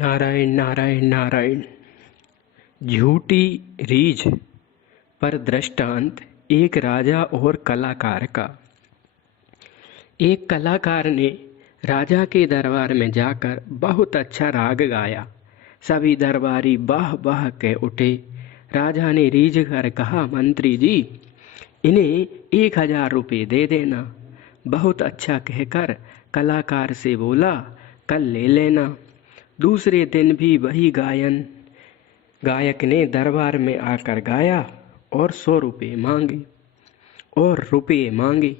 नारायण नारायण नारायण। झूठी रीझ पर दृष्टांत एक राजा और कलाकार का। एक कलाकार ने राजा के दरबार में जाकर बहुत अच्छा राग गाया। सभी दरबारी वाह वाह कह उठे। राजा ने रीझ कर कहा, मंत्री जी, इन्हें 1000 रुपये दे देना। बहुत अच्छा कहकर कलाकार से बोला, कल ले लेना। दूसरे दिन भी वही गायक ने दरबार में आकर गाया और 100 रुपये मांगे।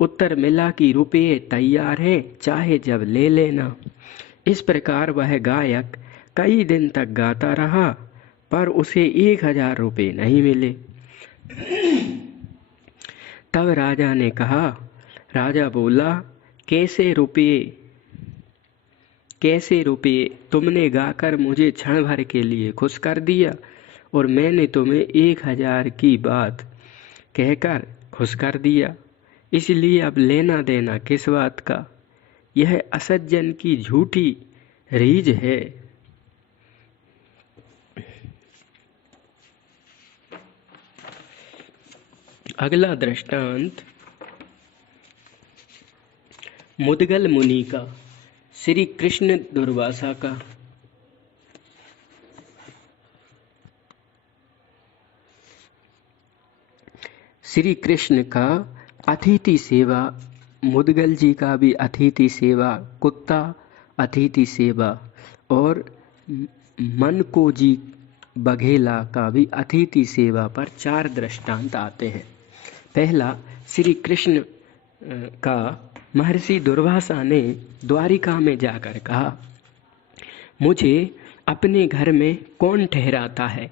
उत्तर मिला कि रुपये तैयार हैं, चाहे जब ले लेना। इस प्रकार वह गायक कई दिन तक गाता रहा, पर उसे 1000 रुपये नहीं मिले। तब राजा ने कहा, राजा बोला, कैसे रुपये तुमने गाकर मुझे क्षण भर के लिए खुश कर दिया, और मैंने तुम्हें 1000 की बात कहकर खुश कर दिया। इसलिए अब लेना देना किस बात का? यह असज्जन की झूठी रीझ है। अगला दृष्टांत मुद्गल मुनि का, श्री कृष्ण दुर्वासा का। श्री कृष्ण का अतिथि सेवा, मुद्गल जी का भी अतिथि सेवा, कुत्ता अतिथि सेवा, और मन को जी बघेला का भी अतिथि सेवा पर 4 दृष्टांत आते हैं। पहला, श्री कृष्ण का महर्षि दुर्वासा ने द्वारिका में जाकर कहा, मुझे अपने घर में कौन ठहराता है?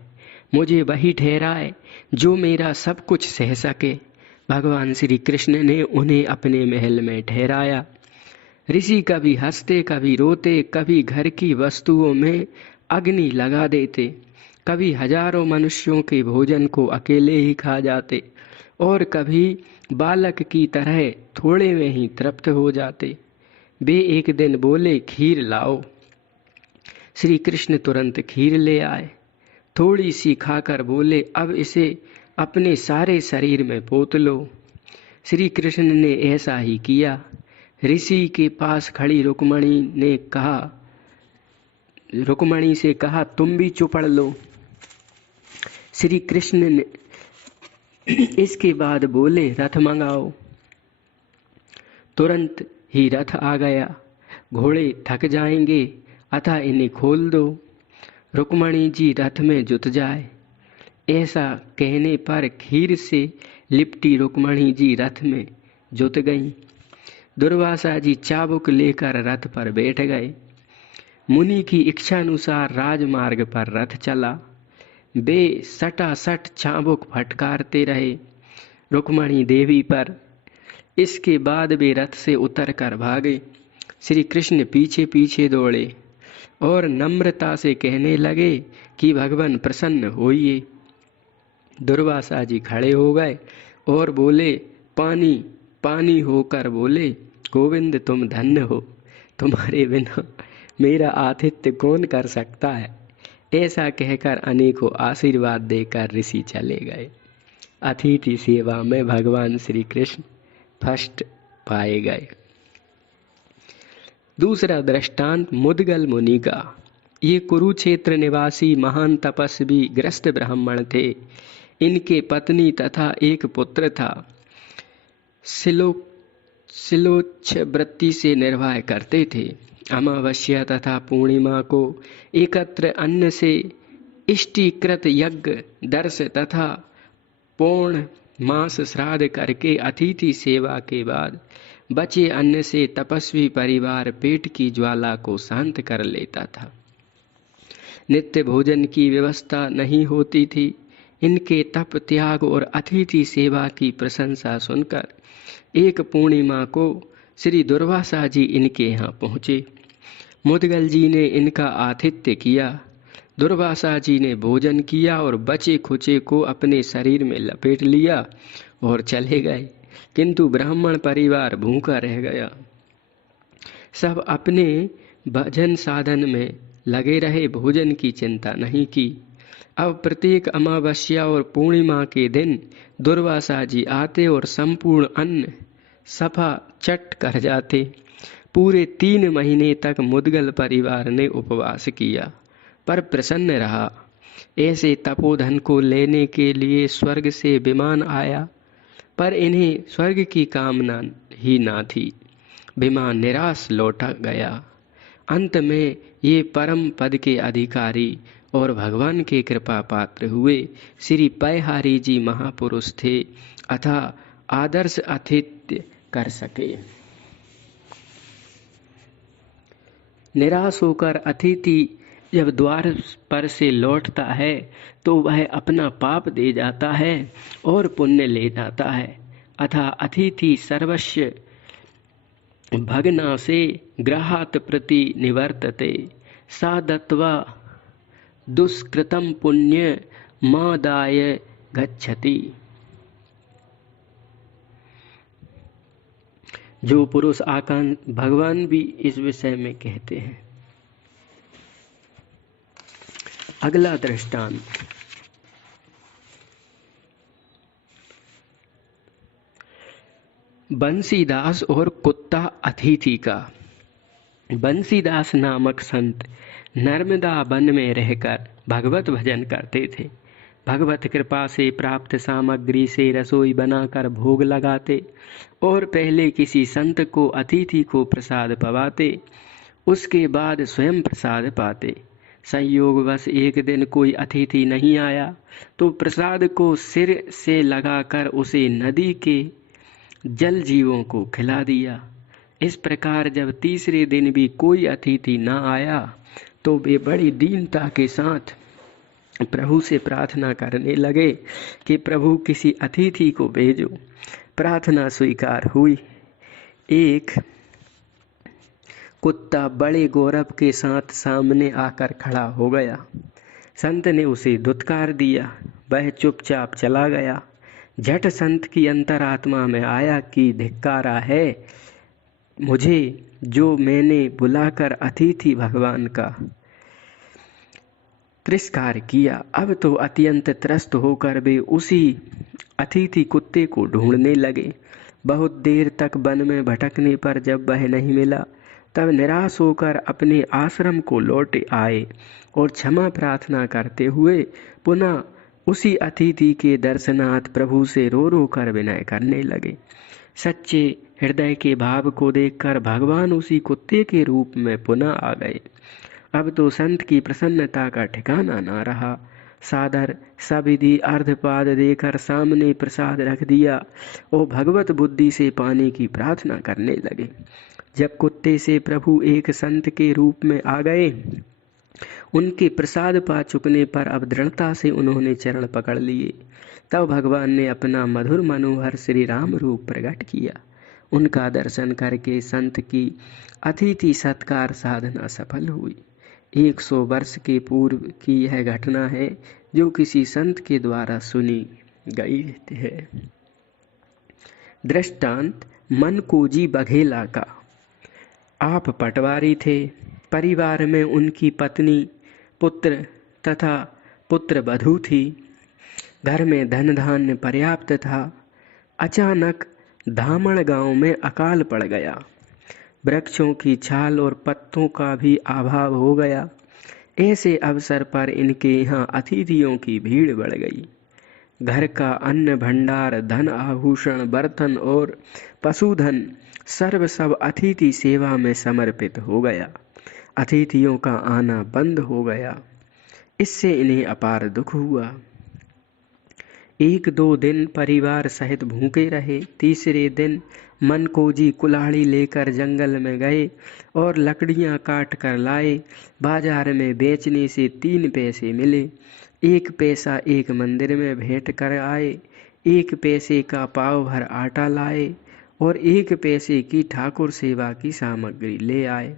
मुझे वही ठहराए जो मेरा सब कुछ सह सके। भगवान श्री कृष्ण ने उन्हें अपने महल में ठहराया। ऋषि कभी हंसते, कभी रोते, कभी घर की वस्तुओं में अग्नि लगा देते, कभी हजारों मनुष्यों के भोजन को अकेले ही खा जाते, और कभी बालक की तरह थोड़े में ही तृप्त हो जाते। वे एक दिन बोले, खीर लाओ। श्री कृष्ण तुरंत खीर ले आए। थोड़ी सी खाकर बोले, अब इसे अपने सारे शरीर में पोत लो। श्री कृष्ण ने ऐसा ही किया। ऋषि के पास खड़ी रुक्मणी से कहा, तुम भी चुपड़ लो। श्री कृष्ण ने इसके बाद बोले, रथ मंगाओ। तुरंत ही रथ आ गया। घोड़े थक जाएंगे, अतः इन्हें खोल दो। रुक्मणी जी रथ में जुट जाए। ऐसा कहने पर खीर से लिपटी रुक्मणी जी रथ में जुट गईं। दुर्वासा जी चाबुक लेकर रथ पर बैठ गए। मुनि की इच्छानुसार राजमार्ग पर रथ चला। वे सटासट चाबुक फटकारते रहे रुक्मणी देवी पर। इसके बाद वे रथ से उतरकर भागे। श्री कृष्ण पीछे पीछे दौड़े और नम्रता से कहने लगे कि भगवान प्रसन्न होइए। दुर्वासा जी खड़े हो गए और बोले, पानी पानी होकर बोले, गोविंद तुम धन्य हो, तुम्हारे बिना मेरा आतिथ्य कौन कर सकता है। ऐसा कहकर अनेकों आशीर्वाद देकर ऋषि चले गए। अतिथि सेवा में भगवान श्री कृष्ण फर्स्ट पाए गए। दूसरा दृष्टांत मुद्गल मुनि का। ये कुरुक्षेत्र निवासी महान तपस्वी ग्रस्त ब्राह्मण थे। इनके पत्नी तथा एक पुत्र था। सिलोच्छ वृत्ति से निर्वाह करते थे। अमावस्या तथा पूर्णिमा को एकत्र अन्न से इष्टिकृत यज्ञ, दर्श तथा पौर्ण मास श्राद्ध करके अतिथि सेवा के बाद बचे अन्न से तपस्वी परिवार पेट की ज्वाला को शांत कर लेता था। नित्य भोजन की व्यवस्था नहीं होती थी। इनके तप, त्याग और अतिथि सेवा की प्रशंसा सुनकर एक पूर्णिमा को श्री दुर्वासा जी इनके यहाँ पहुँचे। मुद्गल जी ने इनका आतिथ्य किया। दुर्वासा जी ने भोजन किया और बचे खुचे को अपने शरीर में लपेट लिया और चले गए, किंतु ब्राह्मण परिवार भूखा रह गया। सब अपने भजन साधन में लगे रहे, भोजन की चिंता नहीं की। अब प्रत्येक अमावस्या और पूर्णिमा के दिन दुर्वासा जी आते और संपूर्ण अन्न सफा चट कर जाते। पूरे 3 महीने तक मुदगल परिवार ने उपवास किया, पर प्रसन्न रहा। ऐसे तपोधन को लेने के लिए स्वर्ग से विमान आया, पर इन्हें स्वर्ग की कामना ही ना थी। विमान निराश लौट गया। अंत में ये परम पद के अधिकारी और भगवान के कृपा पात्र हुए श्री पैहारी जी महापुरुष थे, अतः आदर्श आतिथ्य कर सके। निराश होकर अतिथि जब द्वार पर से लौटता है तो वह अपना पाप दे जाता है और पुण्य ले जाता है। अतः अतिथि सर्वस्व भगना से ग्रहात् प्रति निवर्तते, सा दत्वा दुष्कृतं पुण्य मादाय गच्छति। जो पुरुष आकांक्ष, भगवान भी इस विषय में कहते हैं। अगला दृष्टांत, बंसीदास और कुत्ता अतिथि का। बंसीदास नामक संत नर्मदा वन में रहकर भगवत भजन करते थे। भगवत कृपा से प्राप्त सामग्री से रसोई बनाकर भोग लगाते और पहले किसी संत को अतिथि को प्रसाद पवाते, उसके बाद स्वयं प्रसाद पाते। संयोगवश एक दिन कोई अतिथि नहीं आया तो प्रसाद को सिर से लगाकर उसे नदी के जल जीवों को खिला दिया। इस प्रकार जब तीसरे दिन भी कोई अतिथि न आया तो वे बड़ी दीनता के साथ प्रभु से प्रार्थना करने लगे कि प्रभु किसी अतिथि को भेजो। प्रार्थना स्वीकार हुई। एक कुत्ता बड़े गौरव के साथ सामने आकर खड़ा हो गया। संत ने उसे धुतकार दिया, वह चुपचाप चला गया। झट संत की अंतरात्मा में आया कि धिक्कारा है मुझे, जो मैंने बुलाकर अतिथि भगवान का तिरस्कार किया। अब तो अत्यंत त्रस्त होकर वे उसी अतिथि कुत्ते को ढूंढने लगे। बहुत देर तक वन में भटकने पर जब वह नहीं मिला तब निराश होकर अपने आश्रम को लौट आए और क्षमा प्रार्थना करते हुए पुनः उसी अतिथि के दर्शनार्थ प्रभु से रो रो कर विनय करने लगे। सच्चे हृदय के भाव को देखकर भगवान उसी कुत्ते के रूप में पुनः आ गए। अब तो संत की प्रसन्नता का ठिकाना न रहा। सादर सविधि अर्धपाद देकर सामने प्रसाद रख दिया और भगवत बुद्धि से पाने की प्रार्थना करने लगे। जब कुत्ते से प्रभु एक संत के रूप में आ गए, उनके प्रसाद पा चुकने पर अब दृढ़ता से उन्होंने चरण पकड़ लिए। तब भगवान ने अपना मधुर मनोहर श्री राम रूप प्रकट किया। उनका दर्शन करके संत की अतिथि सत्कार साधना सफल हुई। 100 वर्ष के पूर्व की यह घटना है जो किसी संत के द्वारा सुनी गई है। दृष्टांत मनकोजी बघेला का। आप पटवारी थे। परिवार में उनकी पत्नी, पुत्र तथा पुत्र वधू थी। घर में धन धान्य पर्याप्त था। अचानक धामण गांव में अकाल पड़ गया। वृक्षों की छाल और पत्तों का भी अभाव हो गया। ऐसे अवसर पर इनके यहाँ अतिथियों की भीड़ बढ़ गई। घर का अन्न भंडार, धन आभूषण, बर्तन और पशुधन सर्व सब अतिथि सेवा में समर्पित हो गया। अतिथियों का आना बंद हो गया। इससे इन्हें अपार दुख हुआ। 1-2 दिन परिवार सहित भूखे रहे। तीसरे दिन मनकोजी कुल्हाड़ी लेकर जंगल में गए और लकड़ियां काट कर लाए। बाजार में बेचने से 3 पैसे मिले। 1 पैसा एक मंदिर में भेंट कर आए। 1 पैसे का पाव भर आटा लाए और 1 पैसे की ठाकुर सेवा की सामग्री ले आए।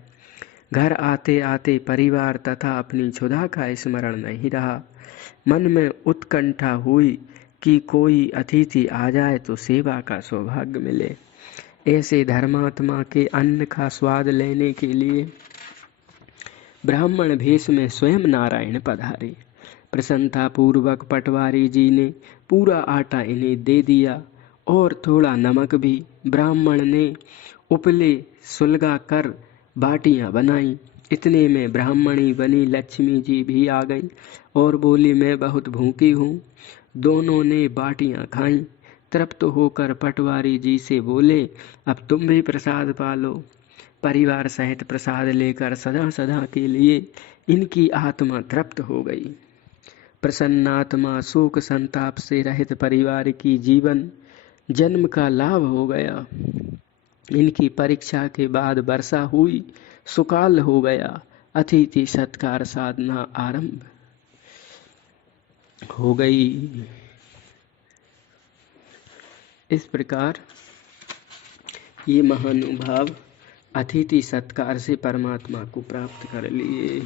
घर आते आते परिवार तथा अपनी क्षुधा का स्मरण नहीं रहा। मन में उत्कंठा हुई कि कोई अतिथि आ जाए तो सेवा का सौभाग्य मिले। ऐसे धर्मात्मा के अन्न का स्वाद लेने के लिए ब्राह्मण भेष में स्वयं नारायण पधारे। प्रसन्नता पूर्वक पटवारी जी ने पूरा आटा इन्हें दे दिया और थोड़ा नमक भी। ब्राह्मण ने उपले सुलगा कर बाटियां बनाई। इतने में ब्राह्मणी बनी लक्ष्मी जी भी आ गई और बोली, मैं बहुत भूखी हूँ। दोनों ने बाटियां खाईं। तृप्त होकर पटवारी जी से बोले, अब तुम भी प्रसाद पालो। परिवार सहित प्रसाद लेकर सदा सदा के लिए इनकी आत्मा तृप्त हो गई। प्रसन्नात्मा शोक संताप से रहित परिवार की जीवन जन्म का लाभ हो गया। इनकी परीक्षा के बाद वर्षा हुई, सुकाल हो गया। अतिथि सत्कार साधना आरंभ हो गई। इस प्रकार ये महानुभाव अतिथि सत्कार से परमात्मा को प्राप्त कर लिए।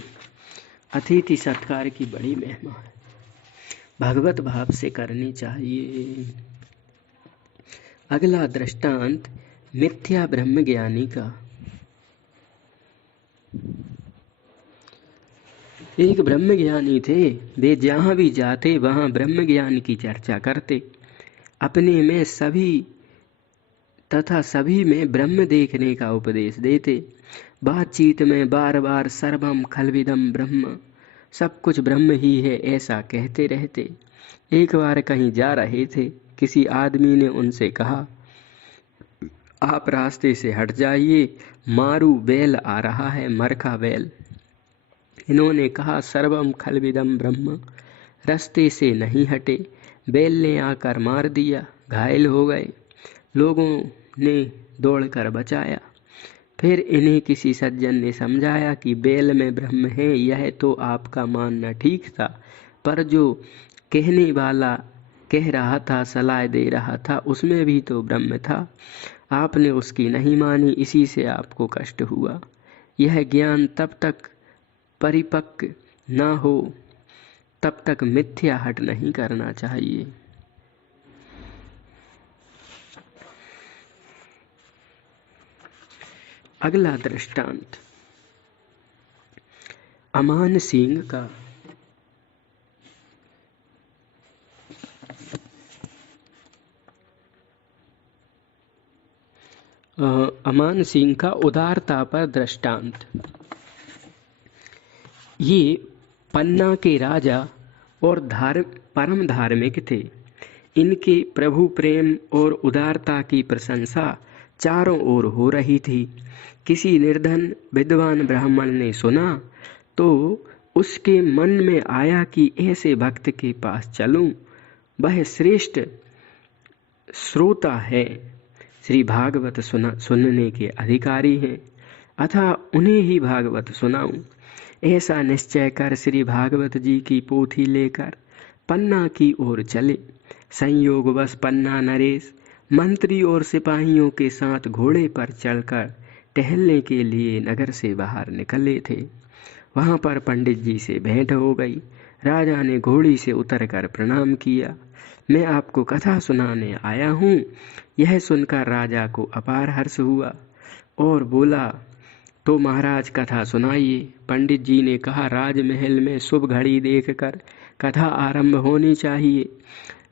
अतिथि सत्कार की बड़ी महिमा है, भगवत भाव से करनी चाहिए। अगला दृष्टांत मिथ्या ब्रह्मज्ञानी का। एक ब्रह्मज्ञानी थे। वे जहाँ भी जाते वहाँ ब्रह्मज्ञान की चर्चा करते। अपने में सभी तथा सभी में ब्रह्म देखने का उपदेश देते। बातचीत में बार बार सर्वम खल्विदम ब्रह्म, सब कुछ ब्रह्म ही है, ऐसा कहते रहते। एक बार कहीं जा रहे थे। किसी आदमी ने उनसे कहा, आप रास्ते से हट जाइए, मारू बैल आ रहा है, मरखा बैल। इन्होंने कहा, सर्वम खल्विदम ब्रह्म। रास्ते से नहीं हटे, बैल ने आकर मार दिया, घायल हो गए। लोगों ने दौड़कर बचाया। फिर इन्हें किसी सज्जन ने समझाया कि बैल में ब्रह्म है, यह तो आपका मानना ठीक था, पर जो कहने वाला कह रहा था, सलाह दे रहा था, उसमें भी तो ब्रह्म था। आपने उसकी नहीं मानी, इसी से आपको कष्ट हुआ। यह ज्ञान तब तक परिपक्व न हो तब तक मिथ्या हट नहीं करना चाहिए। अगला दृष्टांत अमान सिंह का। अमान सिंह का उदारता पर दृष्टांत। ये पन्ना के राजा और परम धार्मिक थे। इनके प्रभु प्रेम और उदारता की प्रशंसा चारों ओर हो रही थी। किसी निर्धन विद्वान ब्राह्मण ने सुना तो उसके मन में आया कि ऐसे भक्त के पास चलूं, वह श्रेष्ठ श्रोता है, श्री भागवत सुनने के अधिकारी हैं, अतः उन्हें ही भागवत सुनाऊं। ऐसा निश्चय कर श्री भागवत जी की पोथी लेकर पन्ना की ओर चले। संयोगवश पन्ना नरेश मंत्री और सिपाहियों के साथ घोड़े पर चढ़कर टहलने के लिए नगर से बाहर निकले थे। वहां पर पंडित जी से भेंट हो गई। राजा ने घोड़ी से उतरकर प्रणाम किया। मैं आपको कथा सुनाने आया हूँ। यह सुनकर राजा को अपार हर्ष हुआ और बोला, तो महाराज कथा सुनाइए। पंडित जी ने कहा, राजमहल में शुभ घड़ी देखकर कथा आरंभ होनी चाहिए।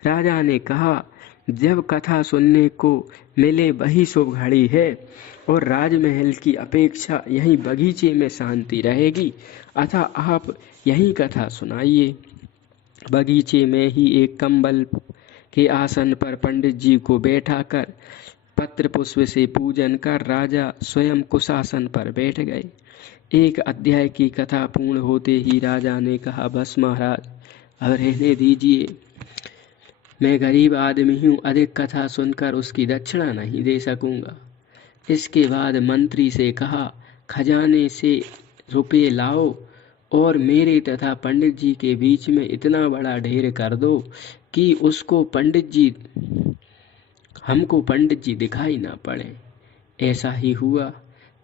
राजा ने कहा, जब कथा सुनने को मिले वही शुभ घड़ी है और राजमहल की अपेक्षा यहीं बगीचे में शांति रहेगी, अतः आप यहीं कथा सुनाइए। बगीचे में ही एक कंबल के आसन पर पंडित जी को बैठाकर पत्र पुष्प से पूजन कर राजा स्वयं कुशासन पर बैठ गए। एक अध्याय की कथा पूर्ण होते ही राजा ने कहा, बस महाराज अब रहने दीजिए, मैं गरीब आदमी हूँ, अधिक कथा सुनकर उसकी दक्षिणा नहीं दे सकूंगा। इसके बाद मंत्री से कहा, खजाने से रुपये लाओ और मेरे तथा पंडित जी के बीच में इतना बड़ा ढेर कर दो कि हमको पंडित जी दिखाई ना पड़े। ऐसा ही हुआ।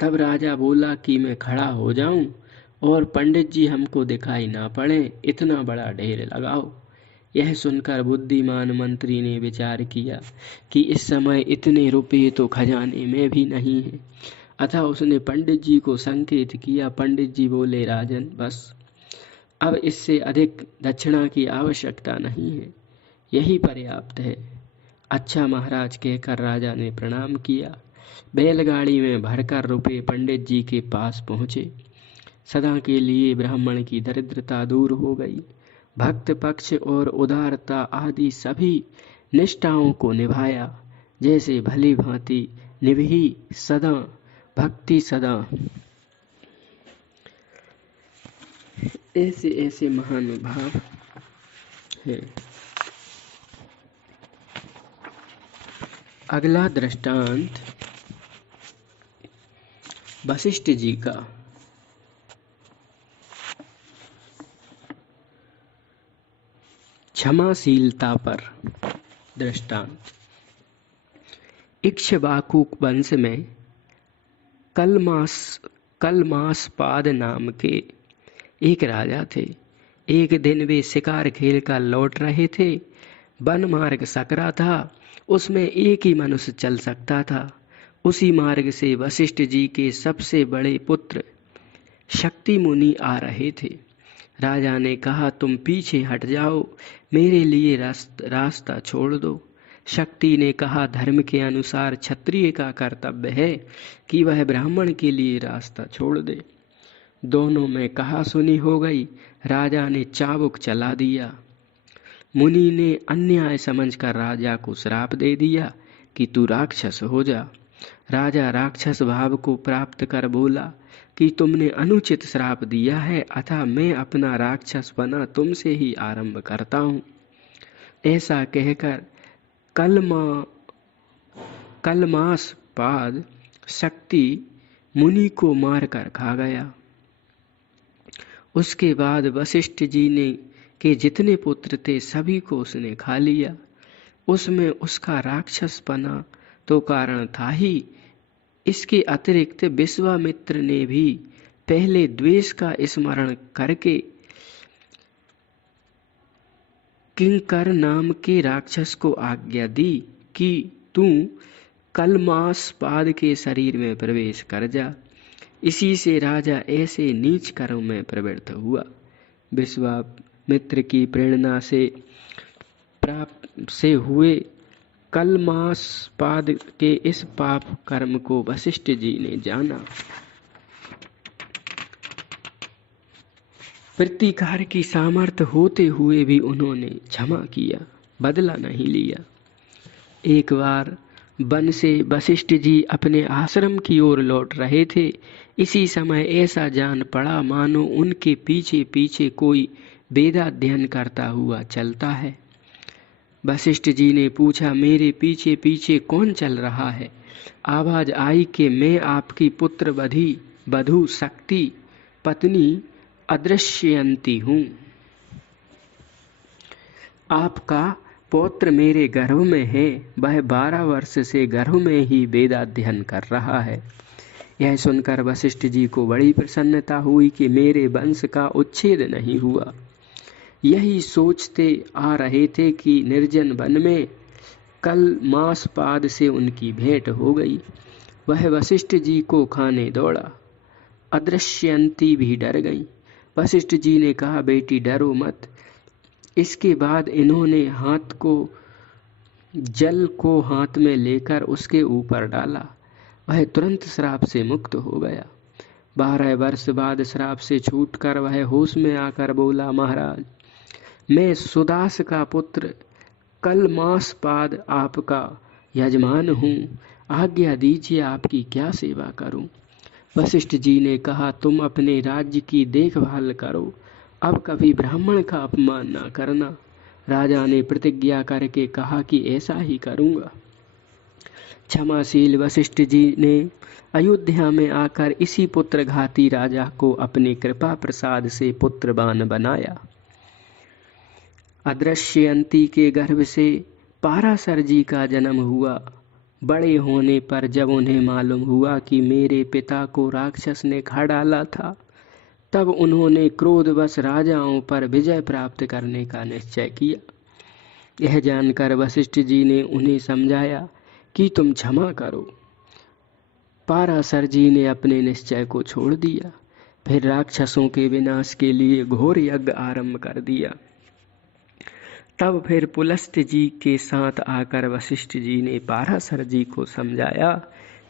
तब राजा बोला कि मैं खड़ा हो जाऊं और पंडित जी हमको दिखाई ना पड़े, इतना बड़ा ढेर लगाओ। यह सुनकर बुद्धिमान मंत्री ने विचार किया कि इस समय इतने रुपये तो खजाने में भी नहीं है, अतः उसने पंडित जी को संकेत किया। पंडित जी बोले, राजन बस, अब इससे अधिक दक्षिणा की आवश्यकता नहीं है, यही पर्याप्त है। अच्छा महाराज कहकर राजा ने प्रणाम किया। बैलगाड़ी में भरकर रुपए पंडित जी के पास पहुँचे। सदा के लिए ब्राह्मण की दरिद्रता दूर हो गई। भक्त पक्ष और उदारता आदि सभी निष्ठाओं को निभाया, जैसे भली भांति निभी सदा भक्ति सदा। ऐसे ऐसे महानुभाव हैं। अगला दृष्टांत वशिष्ठ जी का। क्षमाशीलता पर दृष्टांत। इक्ष्वाकु वंश में कलमासपाद नाम के एक राजा थे। एक दिन वे शिकार खेल कर लौट रहे थे। वन मार्ग सकरा था, उसमें एक ही मनुष्य चल सकता था। उसी मार्ग से वशिष्ठ जी के सबसे बड़े पुत्र शक्ति मुनि आ रहे थे। राजा ने कहा, तुम पीछे हट जाओ, मेरे लिए रास्ता छोड़ दो। शक्ति ने कहा, धर्म के अनुसार क्षत्रिय का कर्तव्य है कि वह ब्राह्मण के लिए रास्ता छोड़ दे। दोनों में कहा सुनी हो गई। राजा ने चाबुक चला दिया। मुनि ने अन्याय समझकर राजा को श्राप दे दिया कि तू राक्षस हो जा। राजा राक्षस भाव को प्राप्त कर बोला कि तुमने अनुचित श्राप दिया है, अतः मैं अपना राक्षसपना तुमसे ही आरंभ करता हूँ। ऐसा कहकर कलमासपाद शक्ति मुनि को मारकर खा गया। उसके बाद वशिष्ठ जी ने के जितने पुत्र थे सभी को उसने खा लिया। उसमें उसका राक्षसपना तो कारण था ही, इसके अतिरिक्त विश्वामित्र ने भी पहले द्वेष का स्मरण करके किंकर नाम के राक्षस को आज्ञा दी कि तू कलमासपाद के शरीर में प्रवेश कर जा। इसी से राजा ऐसे नीच कर्म में प्रवृत्त हुआ। विश्वामित्र की प्रेरणा से हुए कलमासपाद के इस पाप कर्म को वशिष्ठ जी ने जाना। प्रतिकार की सामर्थ्य होते हुए भी उन्होंने क्षमा किया, बदला नहीं लिया। एक बार वन से वशिष्ठ जी अपने आश्रम की ओर लौट रहे थे। इसी समय ऐसा जान पड़ा मानो उनके पीछे पीछे कोई वेदाध्ययन करता हुआ चलता है। वशिष्ठ जी ने पूछा, मेरे पीछे पीछे कौन चल रहा है? आवाज आई कि मैं आपकी पुत्र वधू शक्ति पत्नी अदृश्यंती हूँ। आपका पौत्र मेरे गर्भ में है, वह 12 वर्ष से गर्भ में ही वेदाध्ययन कर रहा है। यह सुनकर वशिष्ठ जी को बड़ी प्रसन्नता हुई कि मेरे वंश का उच्छेद नहीं हुआ। यही सोचते आ रहे थे कि निर्जन वन में कलमासपाद से उनकी भेंट हो गई। वह वशिष्ठ जी को खाने दौड़ा। अदृश्यंती भी डर गई। वशिष्ठ जी ने कहा, बेटी डरो मत। इसके बाद इन्होंने जल को हाथ में लेकर उसके ऊपर डाला। वह तुरंत श्राप से मुक्त हो गया। 12 वर्ष बाद श्राप से छूटकर वह होश में आकर बोला, महाराज, मैं सुदास का पुत्र कलमासपाद आपका यजमान हूँ। आज्ञा दीजिए, आपकी क्या सेवा करूँ? वशिष्ठ जी ने कहा, तुम अपने राज्य की देखभाल करो, अब कभी ब्राह्मण का अपमान न करना। राजा ने प्रतिज्ञा करके कहा कि ऐसा ही करूँगा। क्षमाशील वशिष्ठ जी ने अयोध्या में आकर इसी पुत्रघाती राजा को अपने कृपा प्रसाद से पुत्रवान बनाया। अदृश्यंती के गर्भ से पाराशर जी का जन्म हुआ। बड़े होने पर जब उन्हें मालूम हुआ कि मेरे पिता को राक्षस ने खा डाला था, तब उन्होंने क्रोधवश राजाओं पर विजय प्राप्त करने का निश्चय किया। यह जानकर वशिष्ठ जी ने उन्हें समझाया कि तुम क्षमा करो। पाराशर जी ने अपने निश्चय को छोड़ दिया। फिर राक्षसों के विनाश के लिए घोर यज्ञ आरंभ कर दिया। तब फिर पुलस्त जी के साथ आकर वशिष्ठ जी ने पाराशर जी को समझाया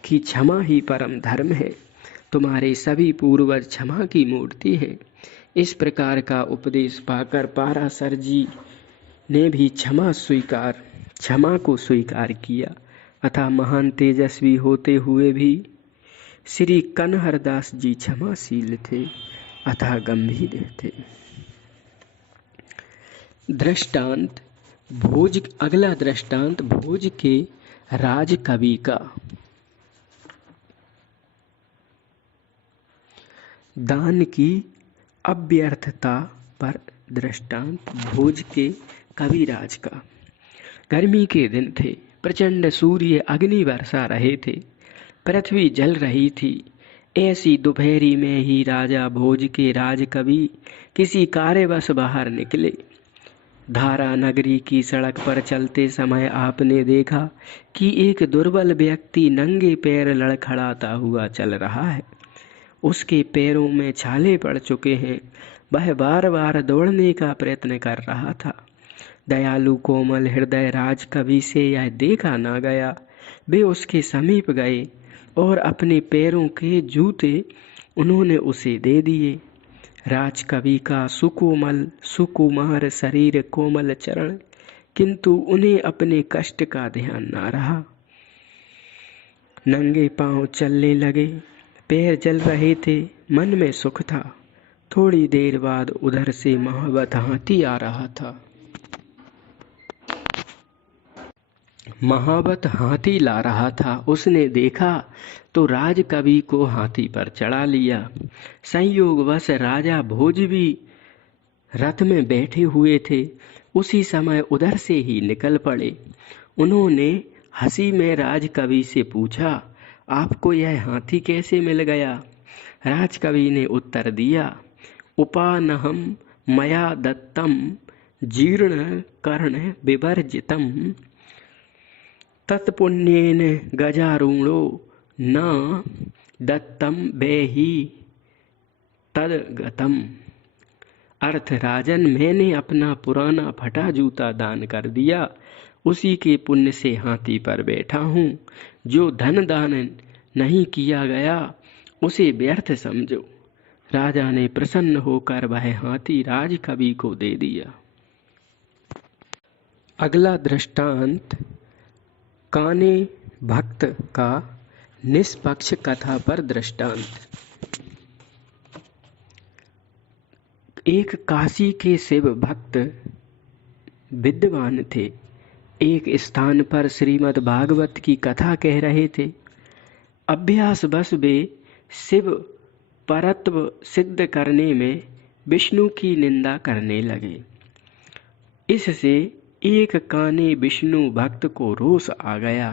कि क्षमा ही परम धर्म है, तुम्हारे सभी पूर्वज क्षमा की मूर्ति हैं। इस प्रकार का उपदेश पाकर पाराशर जी ने भी क्षमा को स्वीकार किया। अतः महान तेजस्वी होते हुए भी श्री कन्हरदास जी क्षमाशील थे, अतः गंभीर थे। दृष्टांत भोज। अगला दृष्टांत भोज के राज कवि का। दान की अव्यर्थता पर दृष्टांत भोज के कविराज का। गर्मी के दिन थे, प्रचंड सूर्य अग्नि बरसा रहे थे, पृथ्वी जल रही थी। ऐसी दोपहरी में ही राजा भोज के राजकवि किसी कार्यवश बाहर निकले। धारा नगरी की सड़क पर चलते समय आपने देखा कि एक दुर्बल व्यक्ति नंगे पैर लड़खड़ाता हुआ चल रहा है। उसके पैरों में छाले पड़ चुके हैं। वह बार बार दौड़ने का प्रयत्न कर रहा था। दयालु कोमल हृदय राजकवि से यह देखा न गया। वे उसके समीप गए और अपने पैरों के जूते उन्होंने उसे दे दिए। राजकवि का सुकोमल सुकुमार शरीर, कोमल चरण, किंतु उन्हें अपने कष्ट का ध्यान न रहा। नंगे पांव चलने लगे, पैर जल रहे थे, मन में सुख था। थोड़ी देर बाद उधर से महावत हाथी आ रहा था। महावत हाथी ला रहा था। उसने देखा तो राजकवि को हाथी पर चढ़ा लिया। संयोगवश राजा भोज भी रथ में बैठे हुए थे। उसी समय उधर से ही निकल पड़े। उन्होंने हंसी में राजकवि से पूछा, आपको यह हाथी कैसे मिल गया? राजकवि ने उत्तर दिया, उपानहम मया दत्तम जीर्ण कर्ण विवर्जितम तत्पुण्येन गजारूढ़ो न दत्तम बेहि तदगतम। अर्थ, राजन, मैंने अपना पुराना फटा जूता दान कर दिया, उसी के पुण्य से हाथी पर बैठा हूँ। जो धन दान नहीं किया गया उसे व्यर्थ समझो। राजा ने प्रसन्न होकर वह हाथी राजकवि को दे दिया। अगला दृष्टांत काने भक्त का निष्पक्ष कथा पर दृष्टांत। एक काशी के शिव भक्त विद्वान थे। एक स्थान पर श्रीमद् भागवत की कथा कह रहे थे। अभ्यास बस वे शिव परत्व सिद्ध करने में विष्णु की निंदा करने लगे। इससे एक काने विष्णु भक्त को रोष आ गया।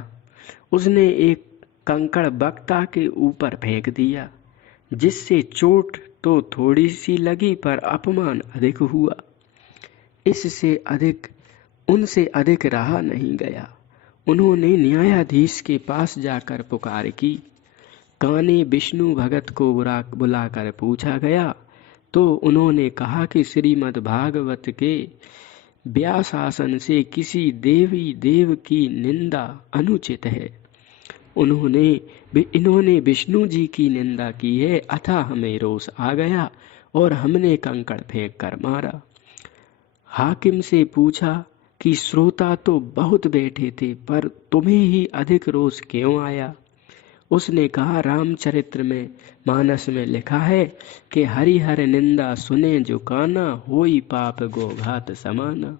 उसने एक कंकड़ वक्ता के ऊपर फेंक दिया, जिससे चोट तो थोड़ी सी लगी पर अपमान अधिक हुआ। उनसे अधिक रहा नहीं गया। उन्होंने न्यायाधीश के पास जाकर पुकार की। काने विष्णु भगत को बुलाकर पूछा गया तो उन्होंने कहा कि श्रीमद् भागवत के व्यासासन से किसी देवी देव की निंदा अनुचित है। इन्होंने विष्णु जी की निंदा की है, अतः हमें रोष आ गया और हमने कंकड़ फेंक कर मारा। हाकिम से पूछा कि श्रोता तो बहुत बैठे थे, पर तुम्हें ही अधिक रोष क्यों आया? उसने कहा, रामचरित्र में मानस में लिखा है कि हरिहर निंदा सुने जो काना, होई पाप गोघात समाना।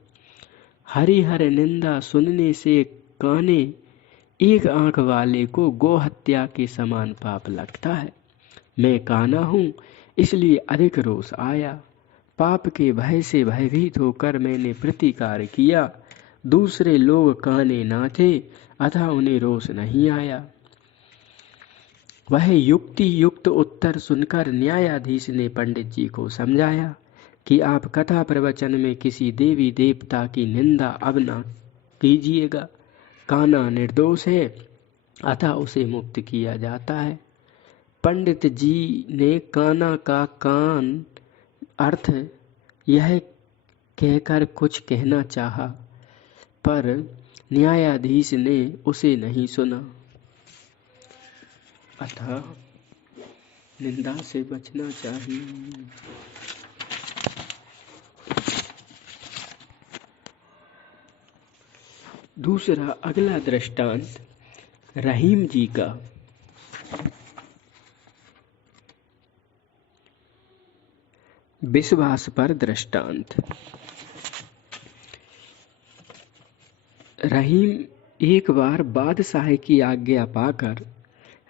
हरिहर निंदा सुनने से काने एक आंख वाले को गो हत्या के समान पाप लगता है। मैं काना हूँ, इसलिए अधिक रोष आया। पाप के भय से भयभीत होकर मैंने प्रतिकार किया। दूसरे लोग काने ना थे, अतः उन्हें रोष नहीं आया। वह युक्ति युक्त उत्तर सुनकर न्यायाधीश ने पंडित जी को समझाया कि आप कथा प्रवचन में किसी देवी देवता की निंदा अब न कीजिएगा। काना निर्दोष है, अतः उसे मुक्त किया जाता है। पंडित जी ने काना का कान अर्थ यह कहकर कुछ कहना चाहा, पर न्यायाधीश ने उसे नहीं सुना। अतः निंदा से बचना चाहिए। दूसरा अगला दृष्टांत रहीम जी का। विश्वास पर दृष्टांत। रहीम एक बार बादशाह की आज्ञा पाकर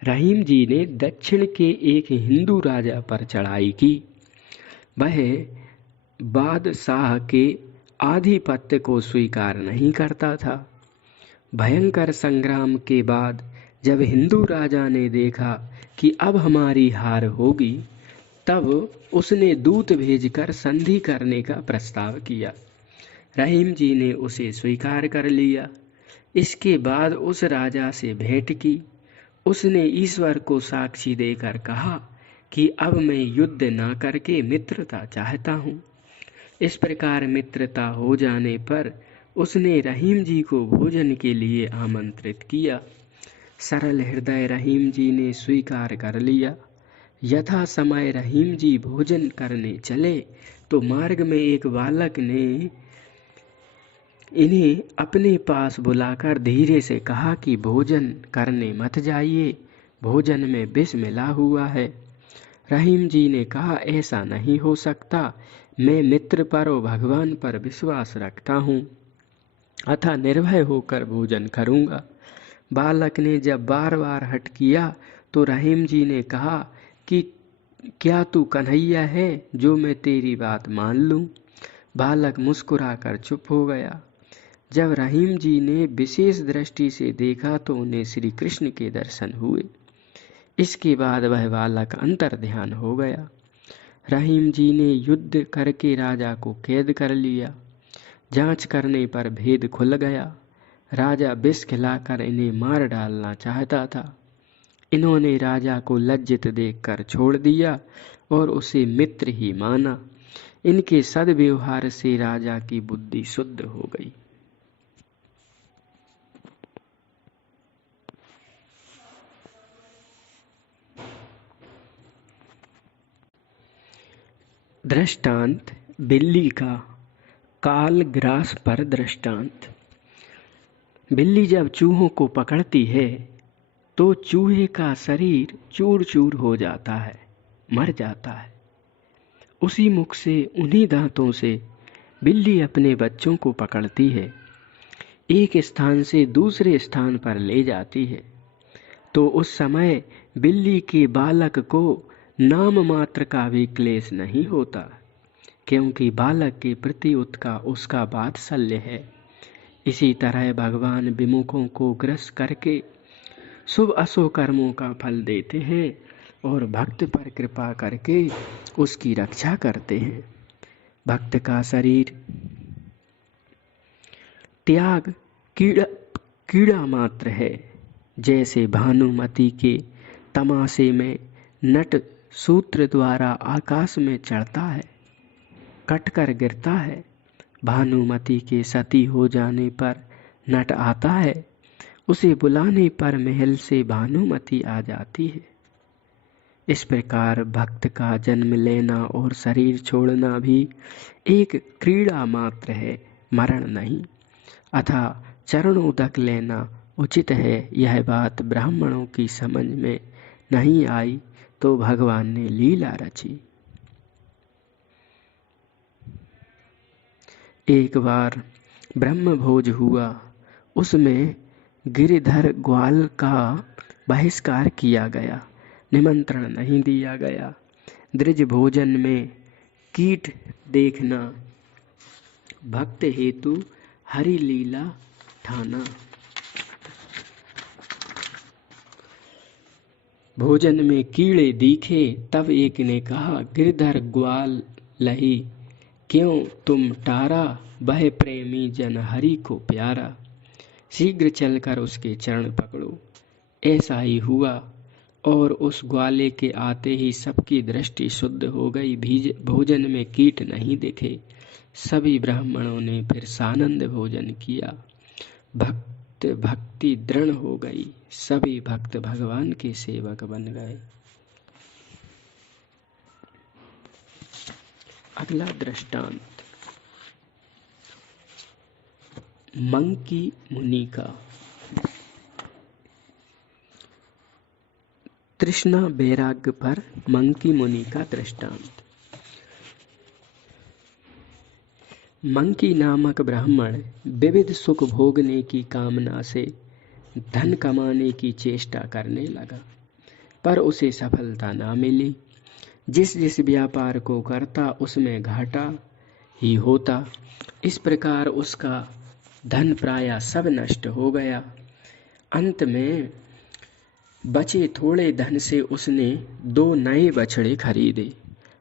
रहीम जी ने दक्षिण के एक हिंदू राजा पर चढ़ाई की। वह बादशाह के आधिपत्य को स्वीकार नहीं करता था। भयंकर संग्राम के बाद जब हिंदू राजा ने देखा कि अब हमारी हार होगी, तब उसने दूत भेजकर संधि करने का प्रस्ताव किया। रहीम जी ने उसे स्वीकार कर लिया। इसके बाद उस राजा से भेंट की। उसने ईश्वर को साक्षी देकर कहा कि अब मैं युद्ध ना करके मित्रता चाहता हूँ। इस प्रकार मित्रता हो जाने पर उसने रहीम जी को भोजन के लिए आमंत्रित किया। सरल हृदय रहीम जी ने स्वीकार कर लिया। यथा समय रहीम जी भोजन करने चले तो मार्ग में एक बालक ने इन्हें अपने पास बुलाकर धीरे से कहा कि भोजन करने मत जाइए, भोजन में विष मिला हुआ है। रहीम जी ने कहा, ऐसा नहीं हो सकता, मैं मित्र पर और भगवान पर विश्वास रखता हूँ, अतः निर्भय होकर भोजन करूँगा। बालक ने जब बार बार हठ किया तो रहीम जी ने कहा कि क्या तू कन्हैया है जो मैं तेरी बात मान लूँ? बालक मुस्कुराकर चुप हो गया। जब रहीम जी ने विशेष दृष्टि से देखा तो उन्हें श्री कृष्ण के दर्शन हुए। इसके बाद वह बालक अंतर्ध्यान हो गया। रहीम जी ने युद्ध करके राजा को कैद कर लिया। जांच करने पर भेद खुल गया। राजा विष खिलाकर इन्हें मार डालना चाहता था। इन्होंने राजा को लज्जित देखकर छोड़ दिया और उसे मित्र ही माना। इनके सद्व्यवहार से राजा की बुद्धि शुद्ध हो गई। दृष्टांत बिल्ली का काल ग्रास पर दृष्टांत। बिल्ली जब चूहों को पकड़ती है तो चूहे का शरीर चूर चूर हो जाता है, मर जाता है। उसी मुख से, उन्हीं दांतों से बिल्ली अपने बच्चों को पकड़ती है, एक स्थान से दूसरे स्थान पर ले जाती है। तो उस समय बिल्ली के बालक को नाम मात्र का भी क्लेश नहीं होता, क्योंकि बालक के प्रति उसका वात्सल्य है। इसी तरह भगवान विमुखों को ग्रस्त करके शुभ अशुभ कर्मों का फल देते हैं और भक्त पर कृपा करके उसकी रक्षा करते हैं। भक्त का शरीर त्याग कीड़ा मात्र है। जैसे भानुमति के तमाशे में नट सूत्र द्वारा आकाश में चढ़ता है, कटकर गिरता है। भानुमति के सती हो जाने पर नट आता है, उसे बुलाने पर महल से भानुमति आ जाती है। इस प्रकार भक्त का जन्म लेना और शरीर छोड़ना भी एक क्रीड़ा मात्र है, मरण नहीं। अतः चरणोदक लेना उचित है। यह बात ब्राह्मणों की समझ में नहीं आई तो भगवान ने लीला रची। एक बार ब्रह्म भोज हुआ, उसमें गिरधर ग्वाल का बहिष्कार किया गया, निमंत्रण नहीं दिया गया। द्विज भोजन में कीट देखना, भक्त हेतु हरि लीला ठाना। भोजन में कीड़े दिखे तब एक ने कहा, गिरधर ग्वाल लही क्यों तुम टारा, वह प्रेमी जन हरि को प्यारा। शीघ्र चलकर उसके चरण पकड़ो, ऐसा ही हुआ, और उस ग्वाले के आते ही सबकी दृष्टि शुद्ध हो गई। भोजन में कीट नहीं दिखे। सभी ब्राह्मणों ने फिर सानंद भोजन किया। भक्ति दृढ़ हो गई। सभी भक्त भगवान के सेवक बन गए। अगला दृष्टांत मंकी मुनि का। तृष्णा वैराग्य पर मंकी मुनि का दृष्टांत। मंकी नामक ब्राह्मण विविध सुख भोगने की कामना से धन कमाने की चेष्टा करने लगा, पर उसे सफलता ना मिली। जिस जिस व्यापार को करता उसमें घाटा ही होता। इस प्रकार उसका धन प्रायः सब नष्ट हो गया। अंत में बचे थोड़े धन से उसने 2 नए बछड़े खरीदे।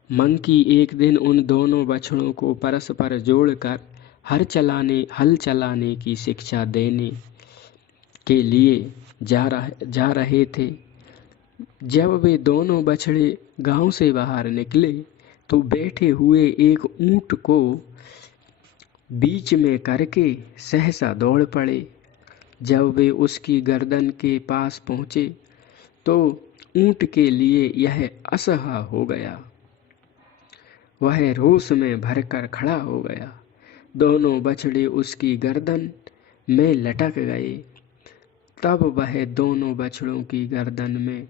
मंकी एक दिन उन दोनों बछड़ों को परस्पर जोड़कर हल चलाने की शिक्षा देने के लिए जा रहे थे। जब वे दोनों बछड़े गांव से बाहर निकले तो बैठे हुए एक ऊंट को बीच में करके सहसा दौड़ पड़े। जब वे उसकी गर्दन के पास पहुंचे तो ऊंट के लिए यह असह्य हो गया। वह रोष में भरकर खड़ा हो गया। दोनों बछड़े उसकी गर्दन में लटक गए। तब वह दोनों बछड़ों की गर्दन में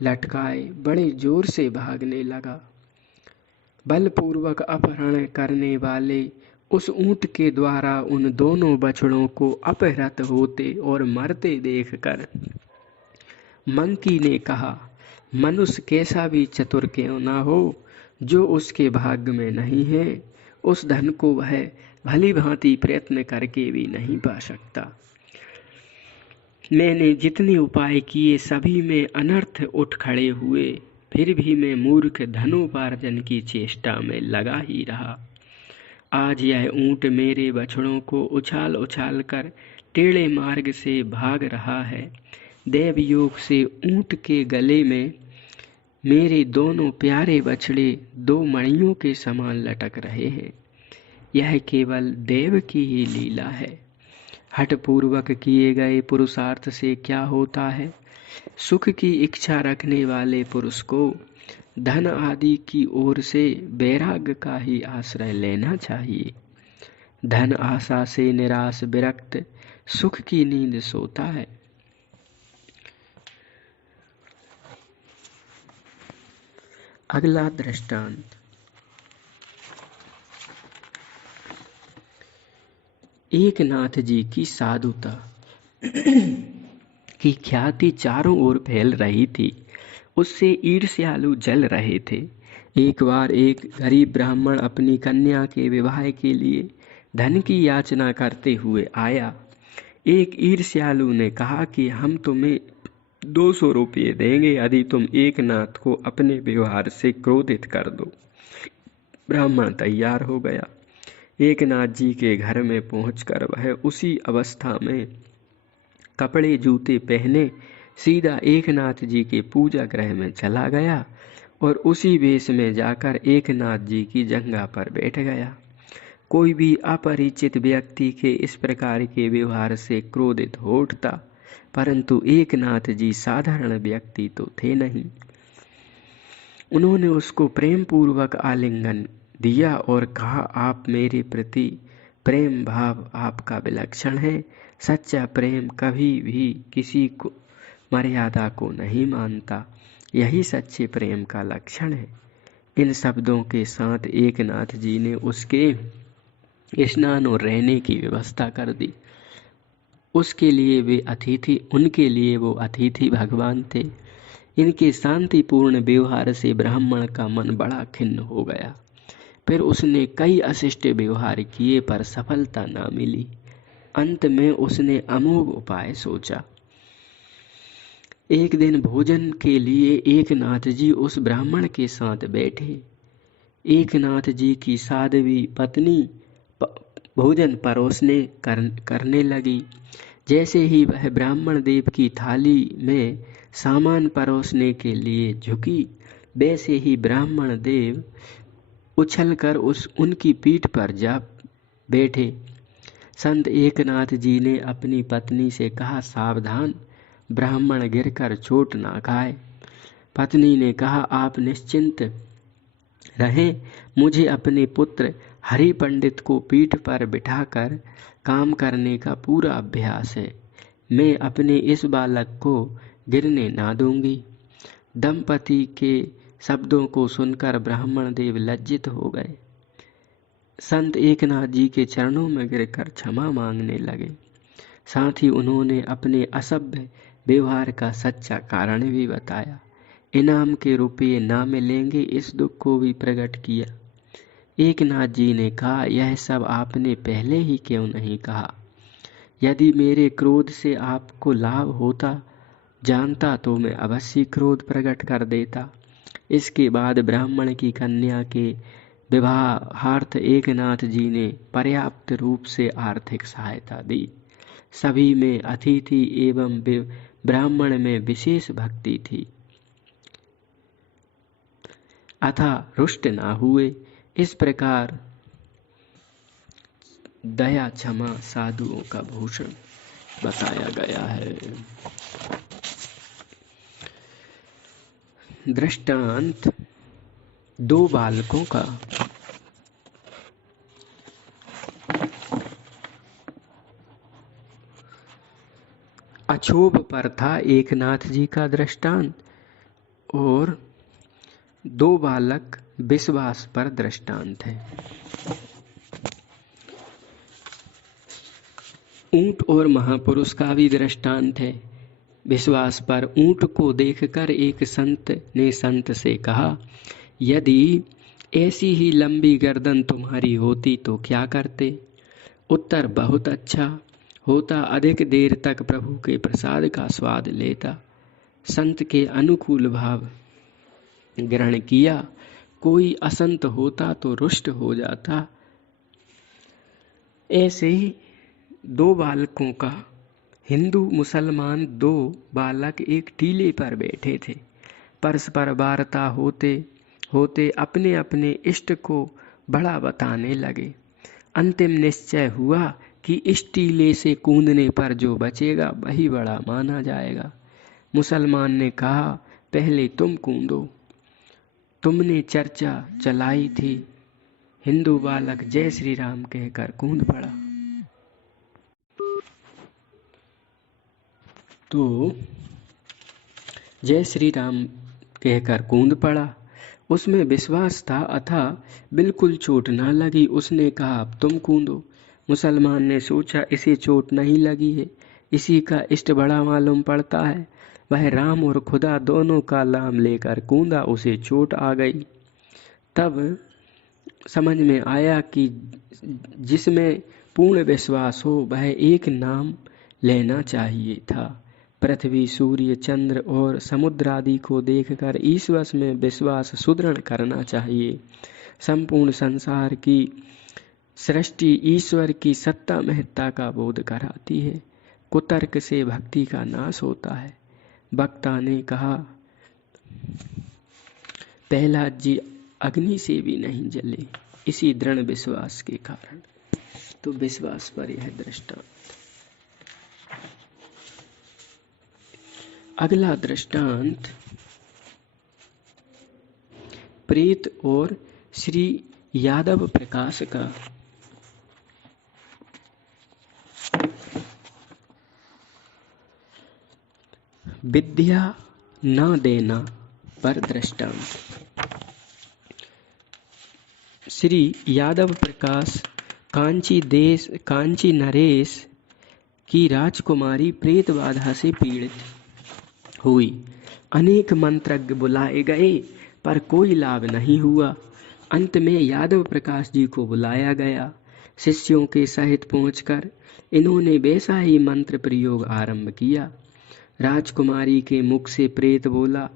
लटकाए बड़े जोर से भागने लगा। बलपूर्वक अपहरण करने वाले उस ऊंट के द्वारा उन दोनों बछड़ों को अपहृत होते और मरते देखकर मंकी ने कहा, मनुष्य कैसा भी चतुर क्यों ना हो, जो उसके भाग्य में नहीं है उस धन को वह भली भांति प्रयत्न करके भी नहीं पा सकता। मैंने जितने उपाय किए सभी में अनर्थ उठ खड़े हुए, फिर भी मैं मूर्ख धनोपार्जन की चेष्टा में लगा ही रहा। आज यह ऊंट मेरे बछड़ों को उछाल उछाल कर टेढ़े मार्ग से भाग रहा है। देव योग से ऊंट के गले में मेरे दोनों प्यारे बछड़े 2 मणियों के समान लटक रहे हैं। यह केवल देव की ही लीला है। हठपूर्वक किए गए पुरुषार्थ से क्या होता है? सुख की इच्छा रखने वाले पुरुष को धन आदि की ओर से वैराग्य का ही आश्रय लेना चाहिए। धन आशा से निराश विरक्त सुख की नींद सोता है। अगला दृष्टांत एक नाथ जी की साधुता की ख्याति चारों ओर फैल रही थी। उससे ईर्ष्यालु जल रहे थे। एक बार एक गरीब ब्राह्मण अपनी कन्या के विवाह के लिए धन की याचना करते हुए आया। एक ईर्ष्यालु ने कहा कि हम तुम्हें 200 रुपये देंगे यदि तुम एक नाथ को अपने व्यवहार से क्रोधित कर दो। ब्राह्मण तैयार हो गया। एक नाथ जी के घर में पहुंचकर वह उसी अवस्था में कपड़े जूते पहने सीधा एक नाथ जी के पूजा गृह में चला गया और उसी वेश में जाकर एक नाथ जी की जंघा पर बैठ गया। कोई भी अपरिचित व्यक्ति के इस प्रकार के व्यवहार से क्रोधित हो उठता, परंतु एक नाथ जी साधारण व्यक्ति तो थे नहीं। उन्होंने उसको प्रेम पूर्वक आलिंगन दिया और कहा, आप मेरे प्रति प्रेम भाव आपका विलक्षण है। सच्चा प्रेम कभी भी किसी को मर्यादा को नहीं मानता। यही सच्चे प्रेम का लक्षण है। इन शब्दों के साथ एक नाथ जी ने उसके स्नान और रहने की व्यवस्था कर दी। उनके लिए वो अतिथि भगवान थे। इनके शांतिपूर्ण व्यवहार से ब्राह्मण का मन बड़ा खिन्न हो गया। फिर उसने कई अशिष्ट व्यवहार किए पर सफलता ना मिली। अंत में उसने अमोघ उपाय सोचा। एक दिन भोजन के लिए एक नाथ जी उस ब्राह्मण के साथ बैठे। एक नाथ जी की साध्वी पत्नी भोजन परोसने करने लगी। जैसे ही वह ब्राह्मण देव की थाली में सामान परोसने के लिए झुकी, वैसे ही ब्राह्मण देव उछलकर उनकी पीठ पर जा बैठे। संत एकनाथ जी ने अपनी पत्नी से कहा, सावधान, ब्राह्मण गिरकर चोट ना खाए। पत्नी ने कहा, आप निश्चिंत रहें, मुझे अपने पुत्र हरि पंडित को पीठ पर बिठाकर काम करने का पूरा अभ्यास है। मैं अपने इस बालक को गिरने ना दूंगी। दंपति के शब्दों को सुनकर ब्राह्मण देव लज्जित हो गए। संत एकनाथ जी के चरणों में गिरकर क्षमा मांगने लगे। साथ ही उन्होंने अपने असभ्य व्यवहार का सच्चा कारण भी बताया। इनाम के रुपये ना मिलेंगे, इस दुख को भी प्रकट किया। एकनाथ जी ने कहा, यह सब आपने पहले ही क्यों नहीं कहा? यदि मेरे क्रोध से आपको लाभ होता जानता तो मैं अवश्य क्रोध प्रकट कर देता। इसके बाद ब्राह्मण की कन्या के विवाहार्थ एकनाथ जी ने पर्याप्त रूप से आर्थिक सहायता दी। सभी में अतिथि एवं ब्राह्मण में विशेष भक्ति थी, अतः रुष्ट ना हुए। इस प्रकार दया क्षमा साधुओं का भूषण बताया गया है। दृष्टांत दो बालकों का। अछोभ पर था एकनाथ जी का दृष्टांत और दो बालक विश्वास पर दृष्टांत है। ऊंट और महापुरुष का भी दृष्टांत है। विश्वास पर ऊंट को देखकर एक संत ने संत से कहा, यदि ऐसी ही लंबी गर्दन तुम्हारी होती तो क्या करते? उत्तर, बहुत अच्छा होता, अधिक देर तक प्रभु के प्रसाद का स्वाद लेता। संत के अनुकूल भाव ग्रहण किया। कोई असंत होता तो रुष्ट हो जाता। ऐसे ही दो बालकों का। हिंदू मुसलमान दो बालक एक टीले पर बैठे थे। परस्पर वार्ता होते होते अपने अपने इष्ट को बड़ा बताने लगे। अंतिम निश्चय हुआ कि इस टीले से कूदने पर जो बचेगा वही बड़ा माना जाएगा। मुसलमान ने कहा, पहले तुम कूदो, तुमने चर्चा चलाई थी। हिंदू बालक जय श्री राम कहकर कूद पड़ा। तो जय श्री राम कहकर कूद पड़ा। उसमें विश्वास था, अतः बिल्कुल चोट ना लगी। उसने कहा, अब तुम कूदो। मुसलमान ने सोचा, इसे चोट नहीं लगी है, इसी का इष्ट बड़ा मालूम पड़ता है। वह राम और खुदा दोनों का नाम लेकर कूदा, उसे चोट आ गई। तब समझ में आया कि जिसमें पूर्ण विश्वास हो वह एक नाम लेना चाहिए था। पृथ्वी, सूर्य, चंद्र और समुद्र आदि को देखकर ईश्वर में विश्वास सुदृढ़ करना चाहिए। संपूर्ण संसार की सृष्टि ईश्वर की सत्ता महत्ता का बोध कराती है। कुतर्क से भक्ति का नाश होता है। वक्ता ने कहा, प्रहलाद जी अग्नि से भी नहीं जले, इसी दृढ़ विश्वास के कारण। तो विश्वास पर यह दृष्टांत। अगला दृष्टांत प्रेत और श्री यादव प्रकाश का। विद्या न देना पर दृष्टांत। श्री यादव प्रकाश कांची नरेश की राजकुमारी प्रेत बाधा से पीड़ित हुई। अनेक मंत्रज्ञ बुलाए गए पर कोई लाभ नहीं हुआ। अंत में यादव प्रकाश जी को बुलाया गया। शिष्यों के सहित पहुंचकर इन्होंने वैसा ही मंत्र प्रयोग आरंभ किया। राजकुमारी के मुख से प्रेत बोला,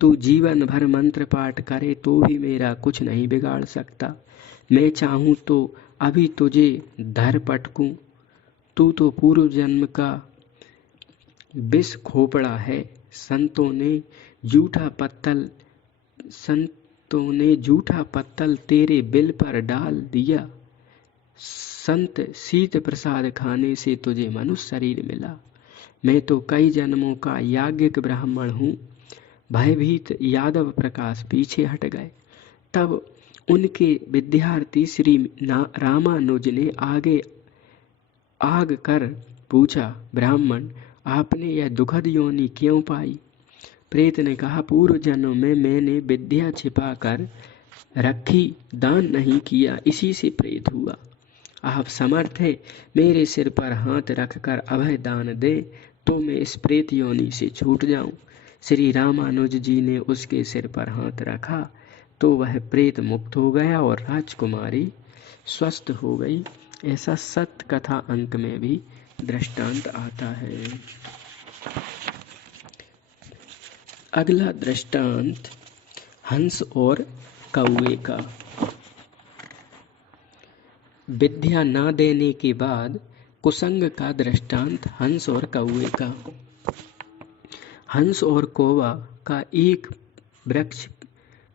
तू जीवन भर मंत्र पाठ करे तो भी मेरा कुछ नहीं बिगाड़ सकता। मैं चाहूं तो अभी तुझे धर पटकूं। तू तो पूर्व जन्म का विष खोपड़ा है। संतों ने जूठा पत्तल तेरे बिल पर डाल दिया। संत शीत प्रसाद खाने से तुझे मनुष्य शरीर मिला। मैं तो कई जन्मों का याज्ञिक ब्राह्मण हूँ। भयभीत यादव प्रकाश पीछे हट गए। तब उनके विद्यार्थी श्री रामानुज ने आगे आग कर पूछा, ब्राह्मण, आपने यह दुखद योनि क्यों पाई? प्रेत ने कहा, पूर्व जन्म में मैंने विद्या छिपा कर रखी, दान नहीं किया, इसी से प्रेत हुआ। आप समर्थ है मेरे सिर पर हाथ रखकर अभय दान दे तो मैं इस प्रेत योनि से छूट जाऊं। श्री रामानुज जी ने उसके सिर पर हाथ रखा तो वह प्रेत मुक्त हो गया और राजकुमारी स्वस्थ हो गई। ऐसा सत्य कथा अंक में भी दृष्टांत आता है। अगला दृष्टांत हंस और कौवे का। विद्या न देने के बाद कुसंग का दृष्टांत हंस और कौवे का। हंस और कौवा का एक वृक्ष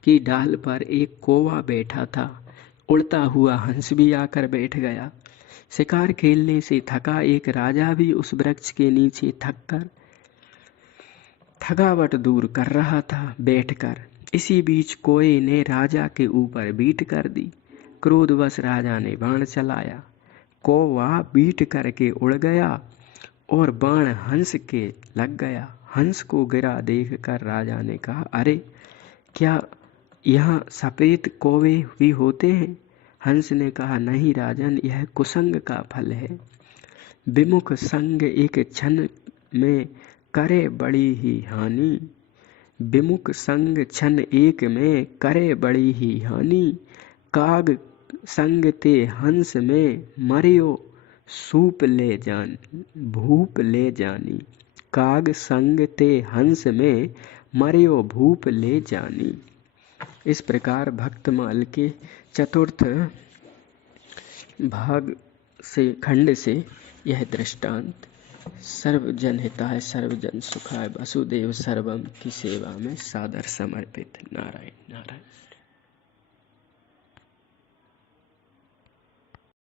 की डाल पर एक कौवा बैठा था। उड़ता हुआ हंस भी आकर बैठ गया। शिकार खेलने से थका एक राजा भी उस वृक्ष के नीचे थकावट दूर कर रहा था बैठकर। इसी बीच कोए ने राजा के ऊपर बीट कर दी। क्रोधवश राजा ने बाण चलाया। कौवा बीट करके उड़ गया और बाण हंस के लग गया। हंस को गिरा देखकर राजा ने कहा, अरे क्या यहाँ सफेद कौवे भी होते हैं? हंस ने कहा, नहीं राजन, यह कुसंग का फल है। विमुख संग एक क्षण में करे बड़ी ही हानि। विमुख संग क्षण एक में करे बड़ी ही हानि। काग संग ते हंस में मरियो भूप ले जानी। काग संग ते हंस में मरियो भूप ले जानी। इस प्रकार भक्तमाल के चतुर्थ भाग से खंड से यह दृष्टांत सर्वजन हिताय सर्वजन सुखाय वसुदेव सर्वम की सेवा में सादर समर्पित। नारायण नारायण।